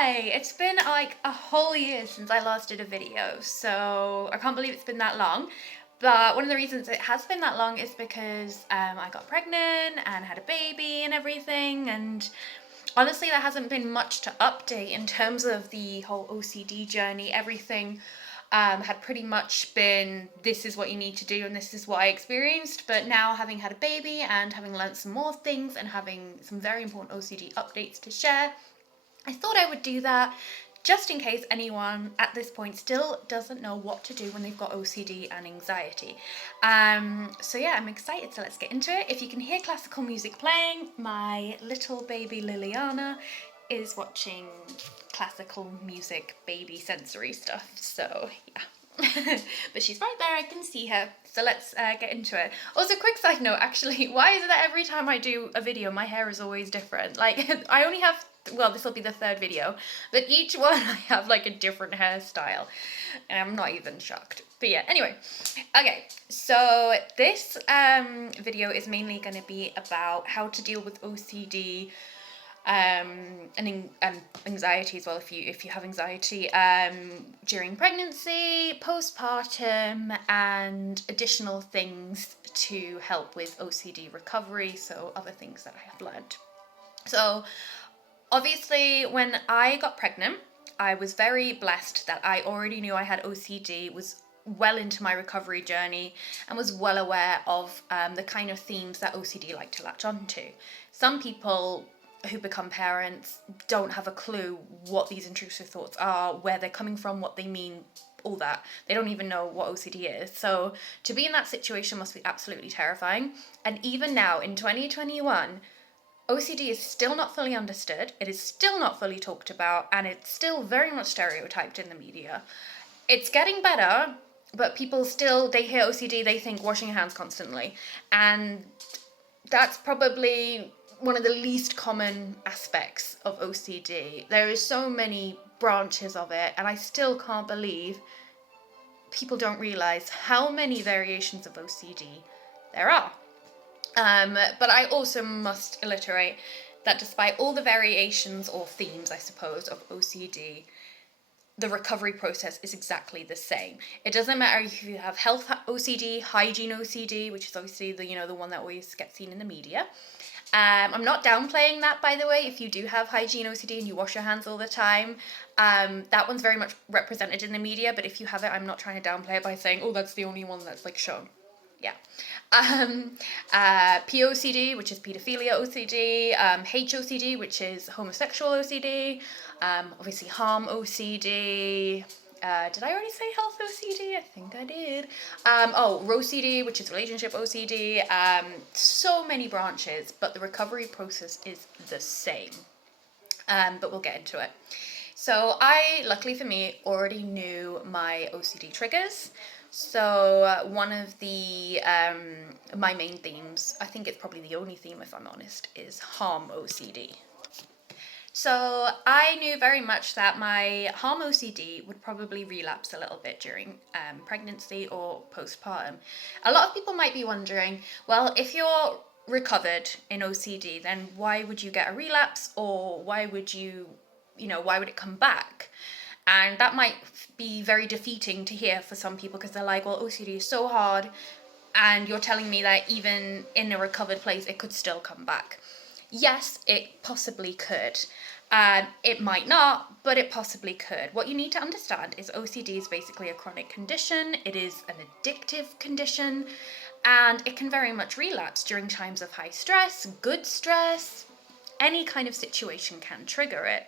Hi! It's been like a whole year since I last did a video, so I can't believe it's been that long. But one of the reasons it has been that long is because I got pregnant and had a baby and everything, and honestly there hasn't been much to update in terms of the whole OCD journey. Everything had pretty much been, this is what you need to do and this is what I experienced. But now, having had a baby and having learned some more things and having some very important OCD updates to share, I thought I would do that just in case anyone at this point still doesn't know what to do when they've got OCD and anxiety. So yeah, I'm excited, so let's get into it. If you can hear classical music playing, my little baby Liliana is watching classical music baby sensory stuff, so yeah. But she's right there, I can see her. So let's get into it. Also, quick side note, actually, why is it that every time I do a video, my hair is always different? Like, I only have, well, this will be the third video, but each one I have like a different hairstyle. And I'm not even shocked. But yeah, anyway. Okay, so this video is mainly going to be about how to deal with OCD and anxiety as well, if you have anxiety during pregnancy, postpartum, and additional things to help with OCD recovery, so other things that I have learned. So obviously when I got pregnant, I was very blessed that I already knew I had OCD, was well into my recovery journey, and was well aware of the kind of themes that OCD like to latch onto. Some people who become parents don't have a clue what these intrusive thoughts are, where they're coming from, what they mean, all that. They don't even know what OCD is. So to be in that situation must be absolutely terrifying. And even now in 2021, OCD is still not fully understood, it is still not fully talked about, and it's still very much stereotyped in the media. It's getting better, but people still, they hear OCD, they think washing your hands constantly. And that's probably one of the least common aspects of OCD. There is so many branches of it, and I still can't believe people don't realize how many variations of OCD there are. But I also must alliterate that despite all the variations or themes, I suppose, of OCD, the recovery process is exactly the same. It doesn't matter if you have health OCD, hygiene OCD, which is obviously the one that always gets seen in the media. I'm not downplaying that, by the way. If you do have hygiene OCD and you wash your hands all the time, that one's very much represented in the media. But if you have it, I'm not trying to downplay it by saying, oh, that's the only one that's like shown. Yeah. POCD, which is pedophilia OCD, HOCD, which is homosexual OCD, obviously harm OCD. Did I already say health OCD? I think I did. ROCD, which is relationship OCD. So many branches, but the recovery process is the same. But we'll get into it. So I, luckily for me, already knew my OCD triggers. So one of the my main themes, I think it's probably the only theme if I'm honest, is harm OCD. So I knew very much that my harm OCD would probably relapse a little bit during pregnancy or postpartum. A lot of people might be wondering, well, if you're recovered in OCD, then why would you get a relapse, or why would why would it come back? And that might be very defeating to hear for some people, because they're like, well, OCD is so hard, and you're telling me that even in a recovered place, it could still come back. Yes, it possibly could. It might not, but it possibly could. What you need to understand is OCD is basically a chronic condition. It is an addictive condition, and it can very much relapse during times of high stress, good stress. Any kind of situation can trigger it.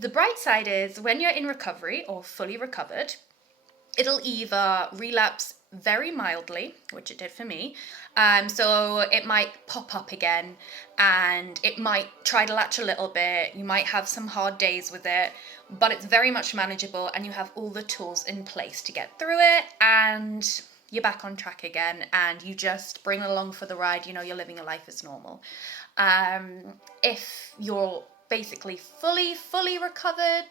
The bright side is when you're in recovery or fully recovered, it'll either relapse very mildly, which it did for me. So it might pop up again and it might try to latch a little bit. You might have some hard days with it, but it's very much manageable and you have all the tools in place to get through it, and you're back on track again and you just bring it along for the ride. You're living a life as normal. If you're basically fully recovered,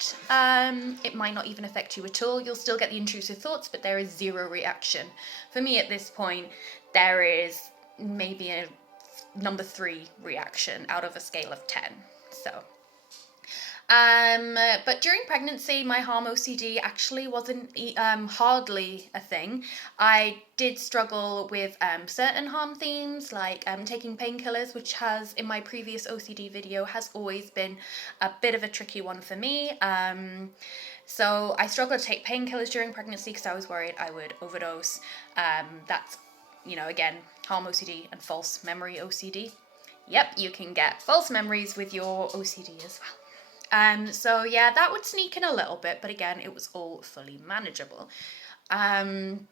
it might not even affect you at all. You'll still get the intrusive thoughts, but there is zero reaction. For me at this point, there is maybe a number 3 reaction out of a scale of 10. So But during pregnancy, my harm OCD actually wasn't hardly a thing. I did struggle with certain harm themes, like taking painkillers, which has, in my previous OCD video, has always been a bit of a tricky one for me. So I struggled to take painkillers during pregnancy because I was worried I would overdose. That's, again, harm OCD and false memory OCD. Yep, you can get false memories with your OCD as well. So yeah, that would sneak in a little bit, but again, it was all fully manageable. Then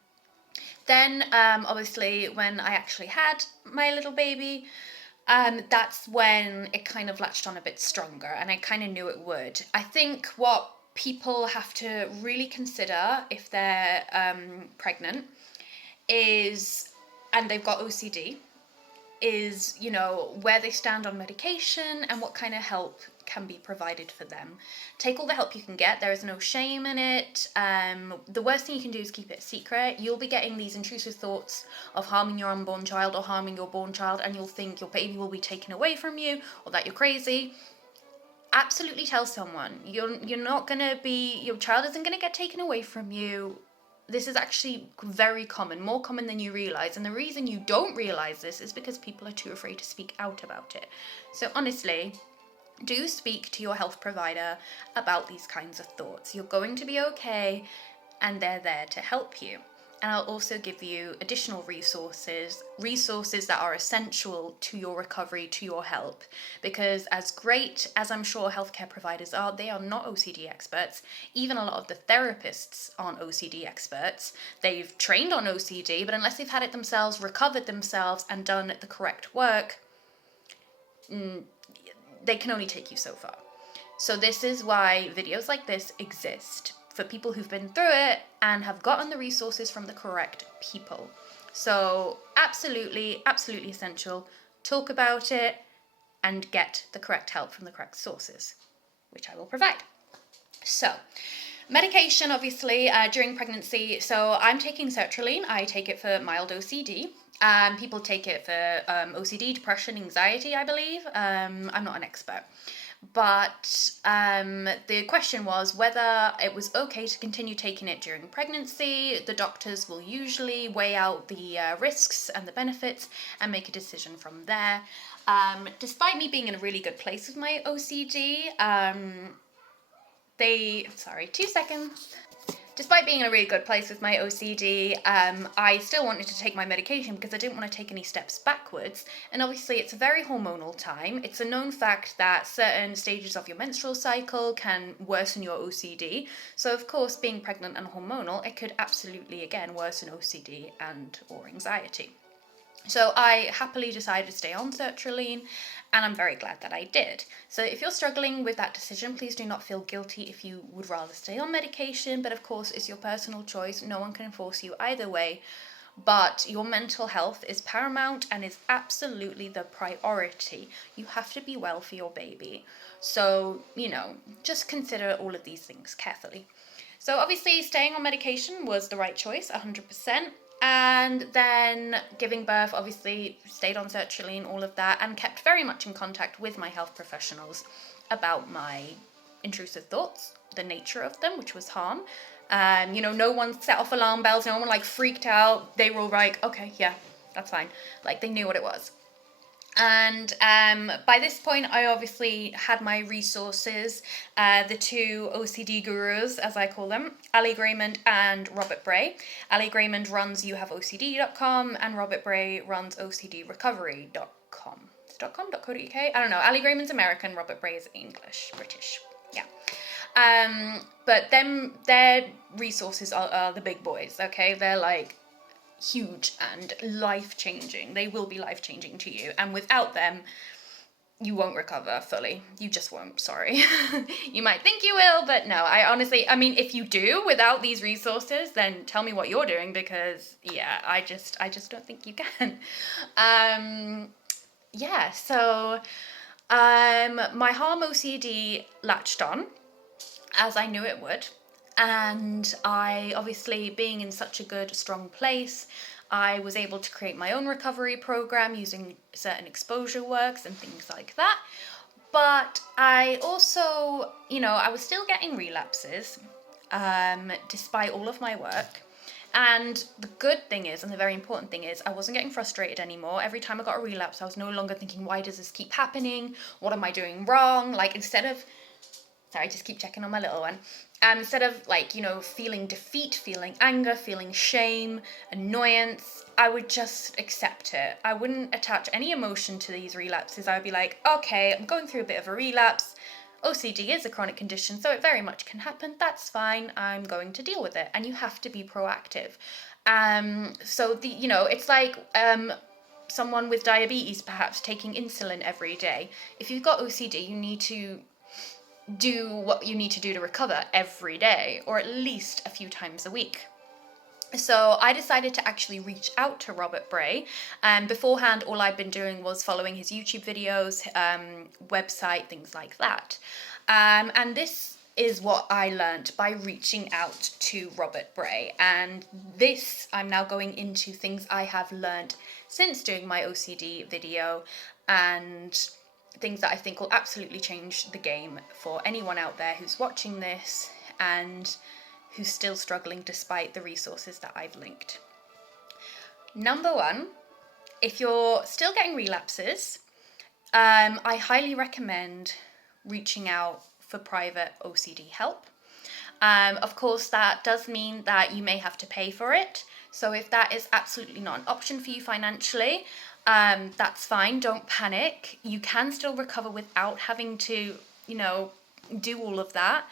obviously when I actually had my little baby, that's when it kind of latched on a bit stronger, and I kind of knew it would. I think what people have to really consider if they're pregnant is, and they've got OCD, is, where they stand on medication and what kind of help can be provided for them. Take all the help you can get. There is no shame in it. The worst thing you can do is keep it secret. You'll be getting these intrusive thoughts of harming your unborn child or harming your born child, and you'll think your baby will be taken away from you or that you're crazy. Absolutely tell someone. You're not going to be, your child isn't going to get taken away from you. This is actually very common, more common than you realize. And the reason you don't realize this is because people are too afraid to speak out about it. So honestly, do speak to your health provider about these kinds of thoughts. You're going to be okay, and they're there to help you. And I'll also give you additional resources that are essential to your recovery, to your help. Because as great as I'm sure healthcare providers are, they are not OCD experts. Even a lot of the therapists aren't OCD experts. They've trained on OCD, but unless they've had it themselves, recovered themselves, and done the correct work, they can only take you so far. So this is why videos like this exist, for people who've been through it and have gotten the resources from the correct people. So absolutely, absolutely essential. Talk about it and get the correct help from the correct sources, which I will provide. So medication, obviously, during pregnancy. So I'm taking sertraline. I take it for mild OCD. People take it for OCD, depression, anxiety, I believe. I'm not an expert. But the question was whether it was okay to continue taking it during pregnancy. The doctors will usually weigh out the risks and the benefits and make a decision from there. Despite me being in a really good place with my OCD, Despite being in a really good place with my OCD, I still wanted to take my medication because I didn't want to take any steps backwards. And obviously it's a very hormonal time. It's a known fact that certain stages of your menstrual cycle can worsen your OCD. So of course, being pregnant and hormonal, it could absolutely, again, worsen OCD and or anxiety. So I happily decided to stay on sertraline, and I'm very glad that I did. So if you're struggling with that decision, please do not feel guilty if you would rather stay on medication, but of course it's your personal choice. No one can force you either way, but your mental health is paramount and is absolutely the priority. You have to be well for your baby. So, just consider all of these things carefully. So obviously staying on medication was the right choice, 100%. And then giving birth, obviously stayed on sertraline, all of that, and kept very much in contact with my health professionals about my intrusive thoughts, the nature of them, which was harm. No one set off alarm bells, no one freaked out. They were all like, okay, yeah, that's fine. They knew what it was. And by this point, I obviously had my resources, the two OCD gurus, as I call them, Ali Graymond and Robert Bray. Ali Graymond runs youhaveocd.com, and Robert Bray runs OCDRecovery.com. Is it .com, .co.uk? I don't know. Ali Graymond's American, Robert Bray is English, British. Yeah. But their resources are the big boys, okay? They're huge and life-changing. They will be life-changing to you, and without them you won't recover fully. You just won't, sorry. You might think you will, but no, I mean, if you do without these resources, then tell me what you're doing, because yeah, I just don't think you can. So my harm OCD latched on, as I knew it would. And I, obviously, being in such a good, strong place, I was able to create my own recovery program using certain exposure works and things like that. But I also, I was still getting relapses, despite all of my work. And the good thing is, and the very important thing is, I wasn't getting frustrated anymore. Every time I got a relapse, I was no longer thinking, why does this keep happening? What am I doing wrong? Like, instead of, sorry, just keep checking on my little one. Instead of feeling defeat, feeling anger, feeling shame, annoyance, I would just accept it. I wouldn't attach any emotion to these relapses. I would be like, okay, I'm going through a bit of a relapse. OCD is a chronic condition, so it very much can happen. That's fine. I'm going to deal with it. And you have to be proactive. It's like someone with diabetes perhaps taking insulin every day. If you've got OCD, you need to do what you need to do to recover every day, or at least a few times a week. So I decided to actually reach out to Robert Bray. Beforehand, all I'd been doing was following his YouTube videos, website, things like that. And this is what I learned by reaching out to Robert Bray. And this, I'm now going into things I have learned since doing my OCD video, and things that I think will absolutely change the game for anyone out there who's watching this and who's still struggling despite the resources that I've linked. Number one, if you're still getting relapses, I highly recommend reaching out for private OCD help. Of course, that does mean that you may have to pay for it. So if that is absolutely not an option for you financially, that's fine. Don't panic. You can still recover without having to, do all of that.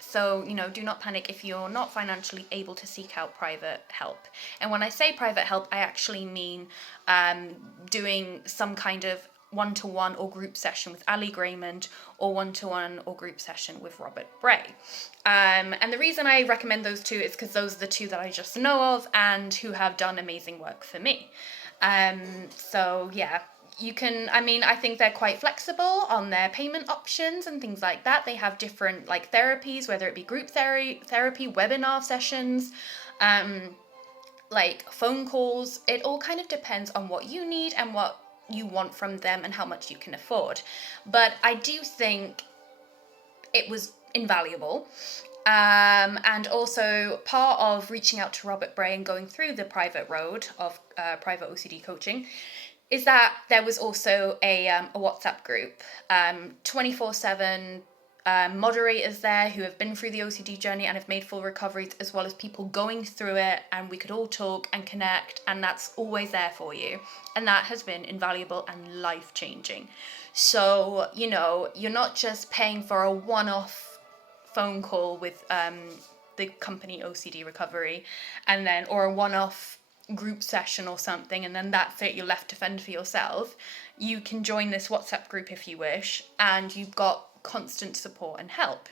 So, do not panic if you're not financially able to seek out private help. And when I say private help, I actually mean doing some kind of one-to-one or group session with Ali Graymond, or one-to-one or group session with Robert Bray. And the reason I recommend those two is because those are the two that I just know of and who have done amazing work for me. So yeah, you can, I think they're quite flexible on their payment options and things like that. They have different therapies, whether it be group therapy, webinar sessions, phone calls. It all kind of depends on what you need and what you want from them and how much you can afford. But I do think it was invaluable. And also part of reaching out to Robert Bray and going through the private road of private OCD coaching is that there was also a WhatsApp group, 24/7 moderators there who have been through the OCD journey and have made full recoveries, as well as people going through it, and we could all talk and connect, and that's always there for you. And that has been invaluable and life-changing. So, you're not just paying for a one-off phone call with the company OCD Recovery, and then, or a one-off group session or something, and then that's it, you're left to fend for yourself. You can join this WhatsApp group if you wish, and you've got constant support and help.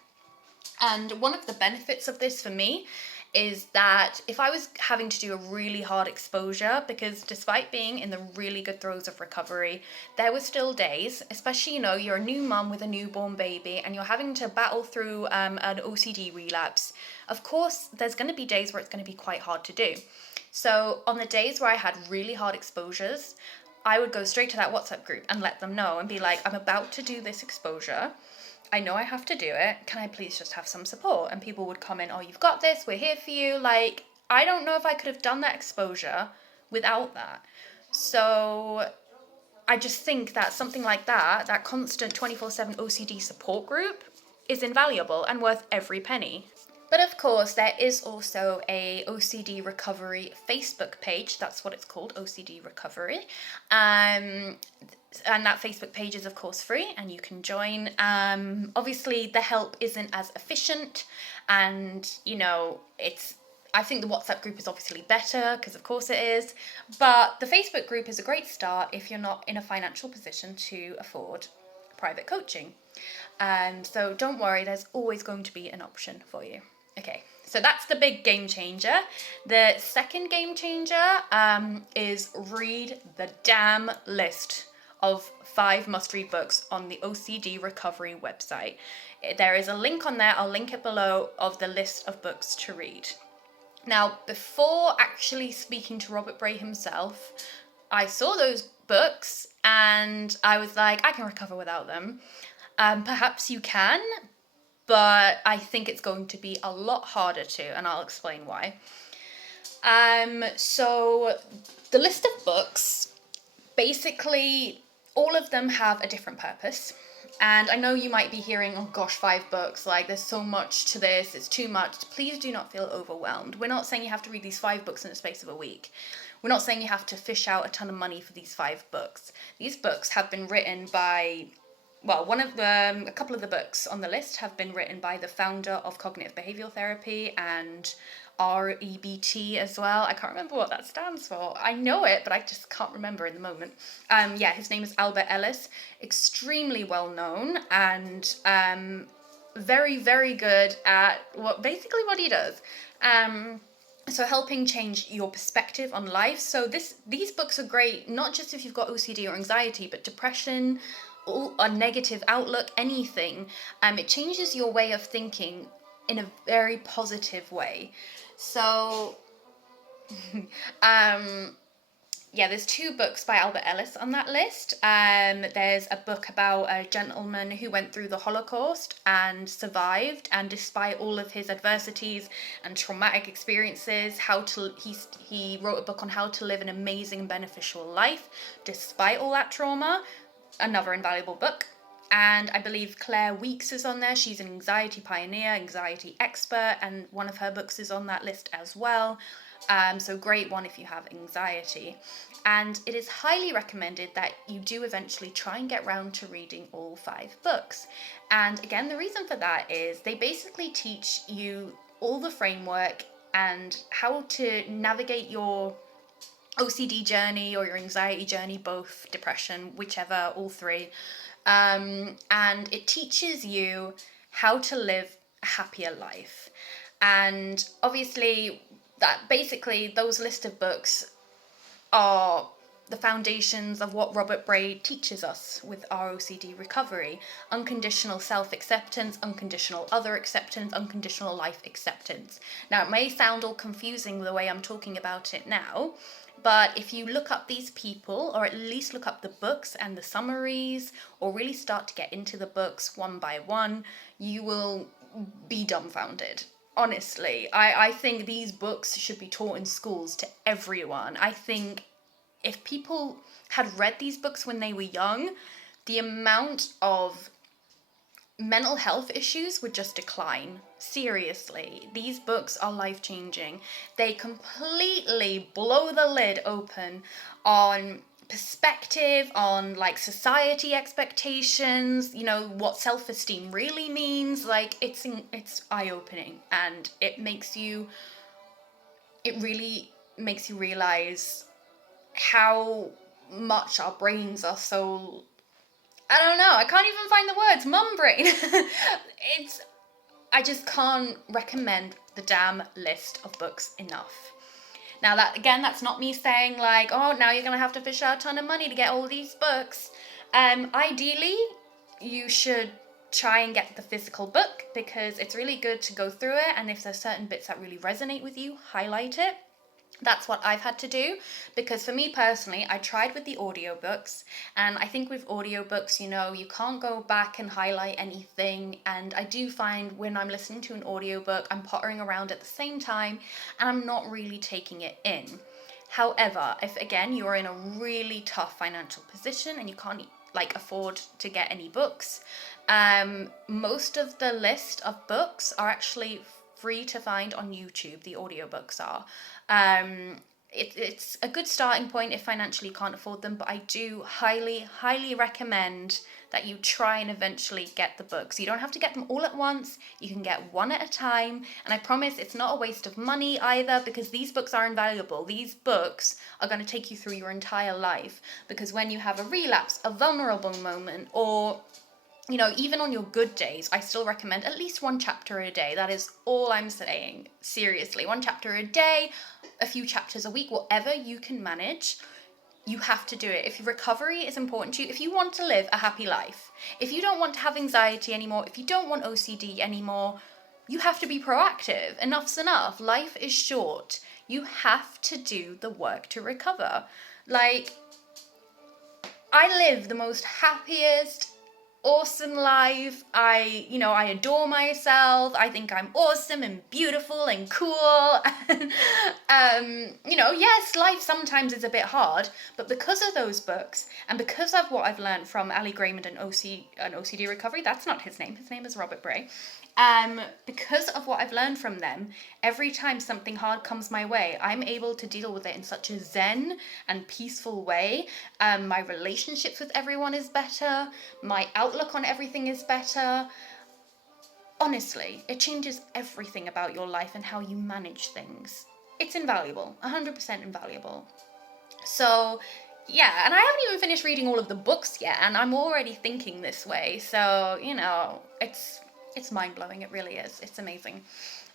And one of the benefits of this for me is that if I was having to do a really hard exposure, because despite being in the really good throes of recovery, there were still days, especially, you're a new mum with a newborn baby and you're having to battle through an OCD relapse. Of course, there's going to be days where it's going to be quite hard to do. So on the days where I had really hard exposures, I would go straight to that WhatsApp group and let them know and be like, I'm about to do this exposure. I know I have to do it. Can I please just have some support? And people would comment, oh, you've got this. We're here for you. I don't know if I could have done that exposure without that. So I just think that something like that constant 24/7 OCD support group is invaluable and worth every penny. But of course, there is also a OCD Recovery Facebook page. That's what it's called, OCD Recovery. And that Facebook page is, of course, free and you can join. Obviously, the help isn't as efficient and, I think the WhatsApp group is obviously better because, of course, it is. But the Facebook group is a great start if you're not in a financial position to afford private coaching. So don't worry, there's always going to be an option for you. Okay, so that's the big game changer. The second game changer is read the damn list of 5 must-read books on the OCD Recovery website. There is a link on there, I'll link it below, of the list of books to read. Now, before actually speaking to Robert Bray himself, I saw those books And I was like, I can recover without them. Perhaps you can, but I think it's going to be a lot harder to, and I'll explain why. So the list of books, basically, all of them have a different purpose. And I know you might be hearing, oh gosh, 5 books, like there's so much to this, it's too much. Please do not feel overwhelmed. We're not saying you have to read these 5 books in the space of a week. We're not saying you have to fish out a ton of money for these 5 books. These books have been written by, well, a couple of the books on the list have been written by the founder of cognitive behavioral therapy and REBT as well. I can't remember what that stands for. I know it, but I just can't remember in the moment. His name is Albert Ellis. Extremely well known and very, very good at what he does. So helping change your perspective on life. So these books are great, not just if you've got OCD or anxiety, but depression, a negative outlook, anything. It changes your way of thinking in a very positive way. So, there's 2 books by Albert Ellis on that list. There's a book about a gentleman who went through the Holocaust and survived, and despite all of his adversities and traumatic experiences, he wrote a book on how to live an amazing and beneficial life despite all that trauma. Another invaluable book. And I believe Claire Weeks is on there. She's an anxiety pioneer, anxiety expert, and one of her books is on that list as well. So great one if you have anxiety. And it is highly recommended that you do eventually try and get round to reading all 5 books. And again, the reason for that is they basically teach you all the framework and how to navigate your OCD journey or your anxiety journey, both, depression, whichever, all 3. And it teaches you how to live a happier life. And obviously, those list of books are the foundations of what Robert Braid teaches us with our OCD recovery. Unconditional self-acceptance, unconditional other acceptance, unconditional life acceptance. Now, it may sound all confusing the way I'm talking about it now, but if you look up these people, or at least look up the books and the summaries, or really start to get into the books one by one, you will be dumbfounded. Honestly, I think these books should be taught in schools to everyone. I think if people had read these books when they were young, the amount of mental health issues would just decline. Seriously, these books are life-changing. They completely blow the lid open on perspective, on like society expectations, what self-esteem really means. Like it's eye-opening, and it really makes you realize how much our brains are so, I don't know, I can't even find the words, mum brain. I just can't recommend the damn list of books enough. Now that's not me saying like, oh, now you're going to have to fish out a ton of money to get all these books. Ideally, you should try and get the physical book because it's really good to go through it, and if there's certain bits that really resonate with you, highlight it. That's what I've had to do, because for me personally, I tried with the audiobooks, and I think with audiobooks, you can't go back and highlight anything, and I do find when I'm listening to an audiobook, I'm pottering around at the same time, and I'm not really taking it in. However, if again, you're in a really tough financial position and you can't afford to get any books, most of the list of books are actually free to find on YouTube. The audiobooks are. It's a good starting point if financially you can't afford them, but I do highly, highly recommend that you try and eventually get the books. You don't have to get them all at once. You can get one at a time, and I promise it's not a waste of money either, because these books are invaluable. These books are going to take you through your entire life, because when you have a relapse, a vulnerable moment, or even on your good days, I still recommend at least 1 chapter a day. That is all I'm saying. Seriously, 1 chapter a day, a few chapters a week, whatever you can manage, you have to do it. If recovery is important to you, if you want to live a happy life, if you don't want to have anxiety anymore, if you don't want OCD anymore, you have to be proactive. Enough's enough. Life is short. You have to do the work to recover. I live the most happiest, awesome life. I adore myself. I think I'm awesome and beautiful and cool. Yes, life sometimes is a bit hard, but because of those books and because of what I've learned from Ali Graymond and OCD Recovery, that's not his name. His name is Robert Bray. Because of what I've learned from them, every time something hard comes my way, I'm able to deal with it in such a zen and peaceful way. My relationships with everyone is better. My outlook on everything is better. Honestly, it changes everything about your life and how you manage things. It's invaluable, 100% invaluable. So, yeah, and I haven't even finished reading all of the books yet, and I'm already thinking this way. So, it's mind-blowing. It really is. It's amazing.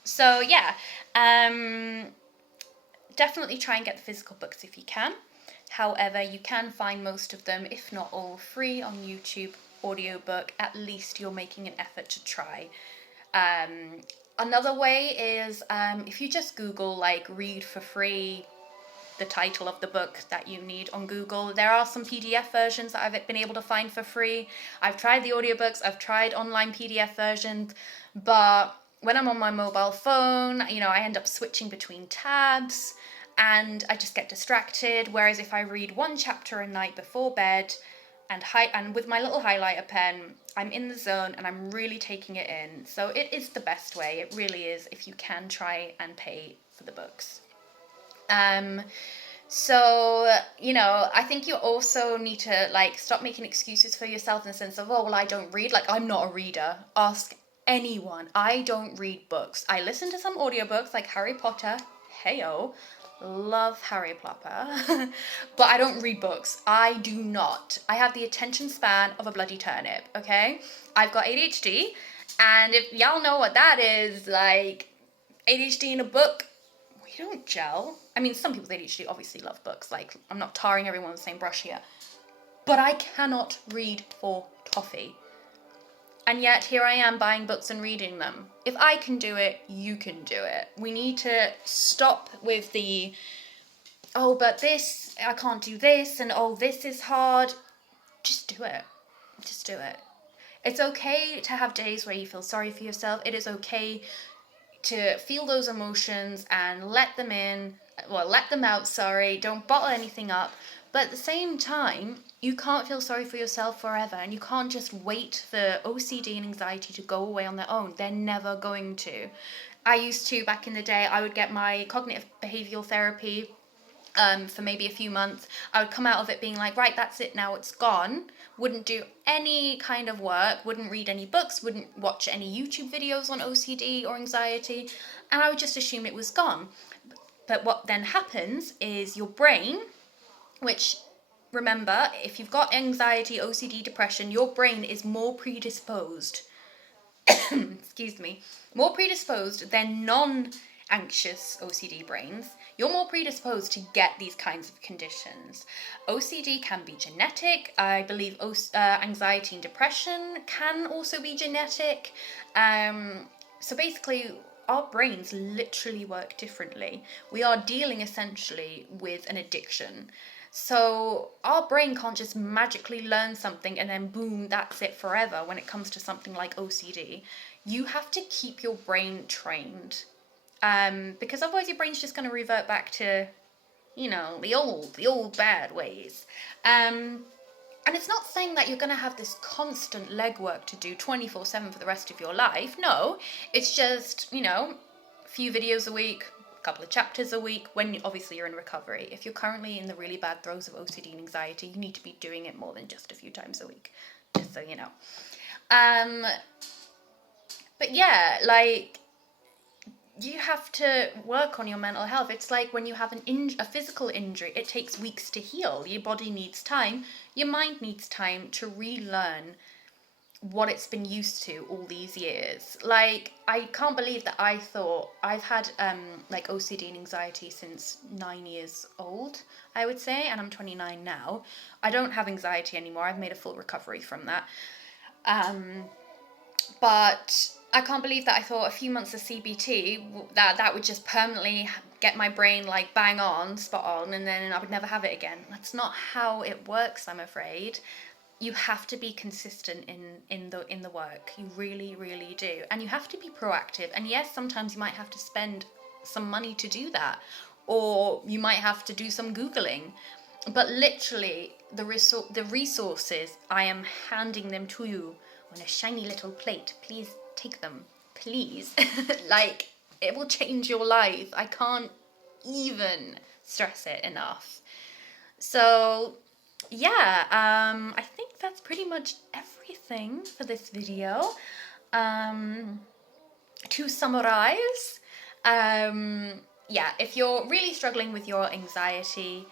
So, yeah, definitely try and get the physical books if you can. However, you can find most of them, if not all, free on YouTube, audiobook. At least you're making an effort to try. Another way is if you just Google, read for free, the title of the book that you need on Google. There are some PDF versions that I've been able to find for free. I've tried the audiobooks, I've tried online PDF versions, but when I'm on my mobile phone, I end up switching between tabs and I just get distracted. Whereas if I read one chapter a night before bed and with my little highlighter pen, I'm in the zone and I'm really taking it in. So it is the best way. It really is, if you can try and pay for the books. I think you also need to stop making excuses for yourself in the sense of, oh, well, I don't read. I'm not a reader. Ask anyone. I don't read books. I listen to some audiobooks like Harry Potter. Heyo. Love Harry Potter. But I don't read books. I do not. I have the attention span of a bloody turnip, okay? I've got ADHD, and if y'all know what that is, ADHD in a book, we don't gel. I mean, some people with ADHD obviously love books. I'm not tarring everyone with the same brush here. But I cannot read for toffee. And yet, here I am buying books and reading them. If I can do it, you can do it. We need to stop with the, oh, but this, I can't do this, and oh, this is hard. Just do it. Just do it. It's okay to have days where you feel sorry for yourself. It is okay to feel those emotions and let them out, don't bottle anything up. But at the same time, you can't feel sorry for yourself forever, and you can't just wait for OCD and anxiety to go away on their own. They're never going to. I used to, back in the day, I would get my cognitive behavioral therapy for maybe a few months. I would come out of it being like, right, that's it now, it's gone. Wouldn't do any kind of work, wouldn't read any books, wouldn't watch any YouTube videos on OCD or anxiety, and I would just assume it was gone. But what then happens is your brain, which, remember, if you've got anxiety, OCD, depression, your brain is more predisposed, more predisposed than non-anxious OCD brains. You're more predisposed to get these kinds of conditions. OCD can be genetic. I believe anxiety and depression can also be genetic. So basically, our brains literally work differently. We are dealing essentially with an addiction. So our brain can't just magically learn something and then boom, that's it forever when it comes to something like OCD. You have to keep your brain trained. Because otherwise your brain's just going to revert back to, the old bad ways. And it's not saying that you're going to have this constant legwork to do 24/7 for the rest of your life. No, it's just, a few videos a week, a couple of chapters a week, when obviously you're in recovery. If you're currently in the really bad throes of OCD and anxiety, you need to be doing it more than just a few times a week, just so you know. But yeah, you have to work on your mental health. It's like when you have a physical injury, it takes weeks to heal. Your body needs time. Your mind needs time to relearn what it's been used to all these years. I can't believe that I thought I've had OCD and anxiety since 9 years old, I would say, and I'm 29 now. I don't have anxiety anymore. I've made a full recovery from that. But I can't believe that I thought a few months of CBT, that would just permanently get my brain like bang on, spot on, and then I would never have it again. That's not how it works, I'm afraid. You have to be consistent in the work. You really, really do. And you have to be proactive. And yes, sometimes you might have to spend some money to do that, or you might have to do some Googling. But literally, the resources, I am handing them to you on a shiny little plate. Please take them, please. Like, it will change your life. I can't even stress it enough. So yeah, I think that's pretty much everything for this video. To summarize, yeah, if you're really struggling with your anxiety,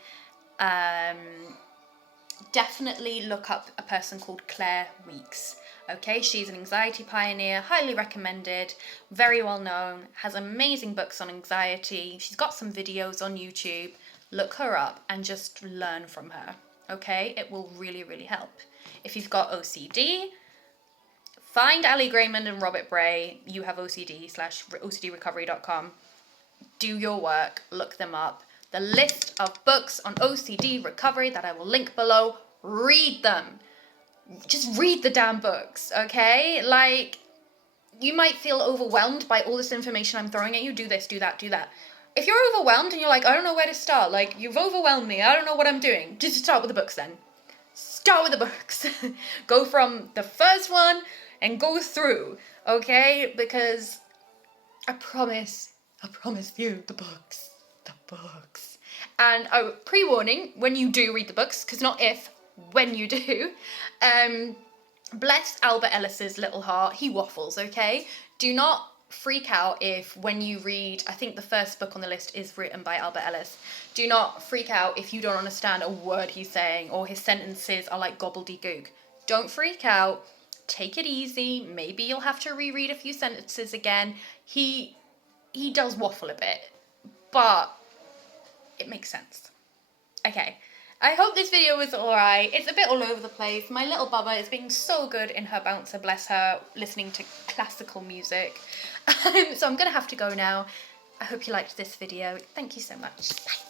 definitely look up a person called Claire Weeks. Okay, she's an anxiety pioneer, highly recommended, very well known, has amazing books on anxiety. She's got some videos on YouTube. Look her up and just learn from her. Okay, it will really, really help. If you've got OCD, find Ali Grayman and Robert Bray. You have OCD / OCDrecovery.com. Do your work, look them up. The list of books on OCD recovery that I will link below, read them. Just read the damn books, okay? Like, you might feel overwhelmed by all this information I'm throwing at you. Do this, do that, do that. If you're overwhelmed and you're like, I don't know where to start, like, you've overwhelmed me, I don't know what I'm doing, just start with the books then. Start with the books. Go from the first one and go through, okay? Because I promise you, the books. And pre-warning, when you do read the books, because not if, when you do, bless Albert Ellis's little heart, he waffles, okay? Do not freak out if when you read, I think the first book on the list is written by Albert Ellis. Do not freak out if you don't understand a word he's saying or his sentences are like gobbledygook. Don't freak out. Take it easy. Maybe you'll have to reread a few sentences again. He does waffle a bit, but it makes sense. Okay. I hope this video was alright. It's a bit all over the place. My little Bubba is being so good in her bouncer, bless her, listening to classical music. So I'm going to have to go now. I hope you liked this video. Thank you so much. Bye.